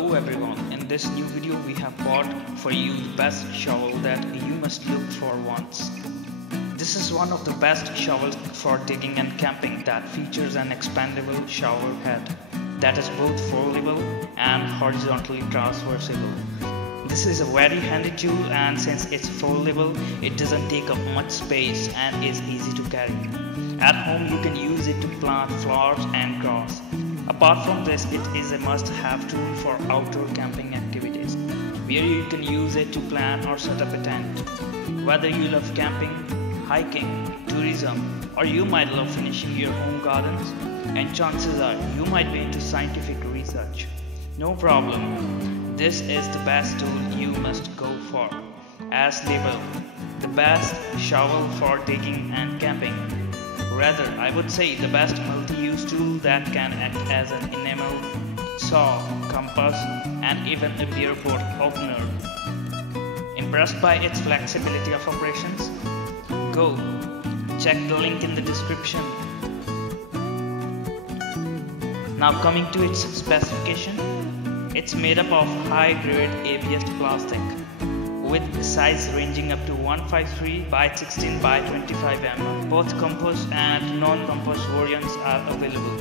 Hello everyone, in this new video we have brought for you the best shovel that you must look for once. This is one of the best shovels for digging and camping that features an expandable shovel head that is both foldable and horizontally traversable. This is a very handy tool, and since it's foldable, it doesn't take up much space and is easy to carry. At home you can use it to plant flowers and grass. Apart from this, it is a must-have tool for outdoor camping activities, where you can use it to plan or set up a tent. Whether you love camping, hiking, tourism, or you might love finishing your home gardens, and chances are you might be into scientific research. No problem, this is the best tool you must go for. As labeled, the best shovel for digging and camping. Rather, I would say the best multi-use tool that can act as an enamel, saw, compass, and even a beer board opener. Impressed by its flexibility of operations? Go, check the link in the description. Now coming to its specification, it's made up of high-grade ABS plastic, with size ranging up to 153 by 16 by 25 mm. Both compass and non-compass variants are available.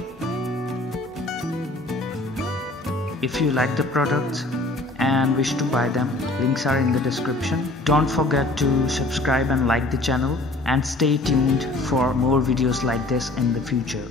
If you like the products and wish to buy them, links are in the description. Don't forget to subscribe and like the channel, and stay tuned for more videos like this in the future.